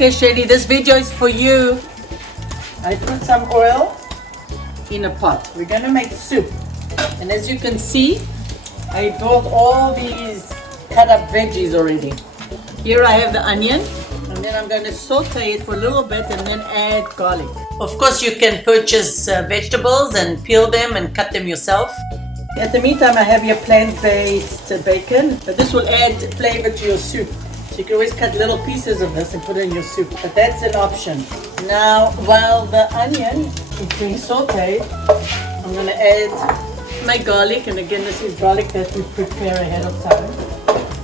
Okay, Shelly, this video is for you. I put some oil in a pot. We're gonna make soup. And as you can see, I bought all these cut up veggies already. Here I have the onion, and then I'm going to saute it for a little bit and then add garlic. Of course, you can purchase vegetables and peel them and cut them yourself. At the meantime, I have your plant-based bacon, but this will add flavor to your soup. So you can always cut little pieces of this and put it in your soup, but that's an option. Now, while the onion is being sauteed, I'm going to add my garlic, and again, this is garlic that we prepare ahead of time.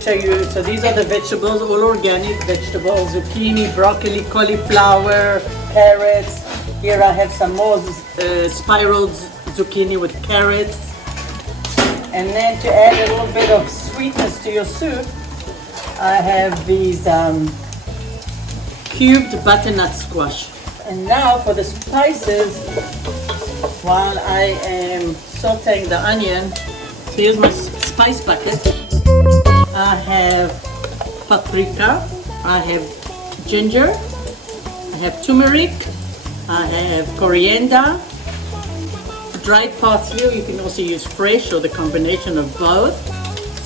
Show you. So these are the vegetables, all organic vegetables: zucchini, broccoli, cauliflower, carrots. Here I have some more spiraled zucchini with carrots. And then to add a little bit of sweetness to your soup, I have these cubed butternut squash. And now for the spices, while I am sauteing the onion, here's my spice bucket. I have paprika, I have ginger, I have turmeric, I have coriander, dried parsley. You can also use fresh or the combination of both.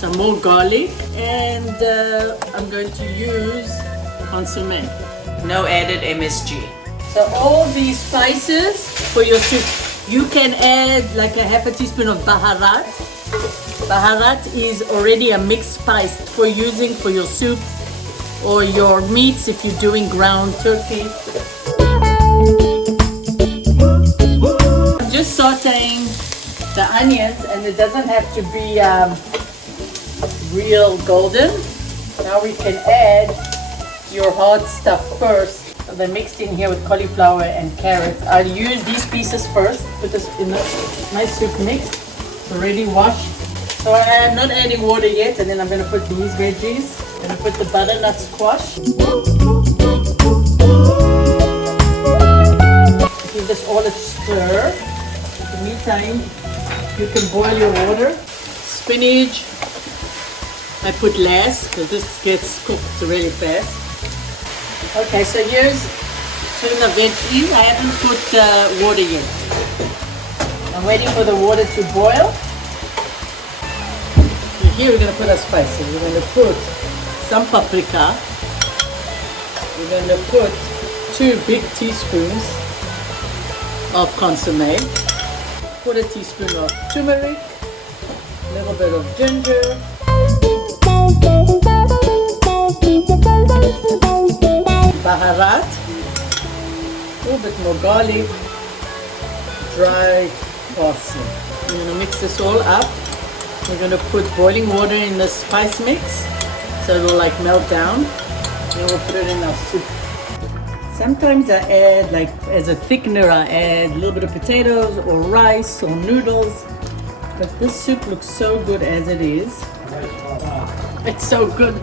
Some more garlic, and I'm going to use consomme. No added MSG. So all these spices for your soup. You can add like a half a teaspoon of baharat. Baharat is already a mixed spice for using for your soup or your meats if you're doing ground turkey. I'm just sauteing the onions, and it doesn't have to be real golden. Now we can add your hard stuff first. They're mixed in here with cauliflower and carrots. I'll use these pieces first. Put this in my soup mix. It's already washed. So I am not adding water yet, and then I'm going to put these veggies. I'm going to put the butternut squash. Give this all a stir. In the meantime, you can boil your water. Spinach, I put less because this gets cooked really fast. Okay, so here's tuna veggies. I haven't put water yet. I'm waiting for the water to boil. Here we're going to put our spices. We're going to put some paprika. We're going to put 2 big teaspoons of consomme. Put a teaspoon of turmeric. A little bit of ginger. Baharat. A little bit more garlic. Dried parsley. I'm going to mix this all up. We're going to put boiling water in the spice mix so it will like melt down. Then we'll put it in our soup. Sometimes I add, like as a thickener, I add a little bit of potatoes or rice or noodles. But this soup looks so good as it is. It's so good.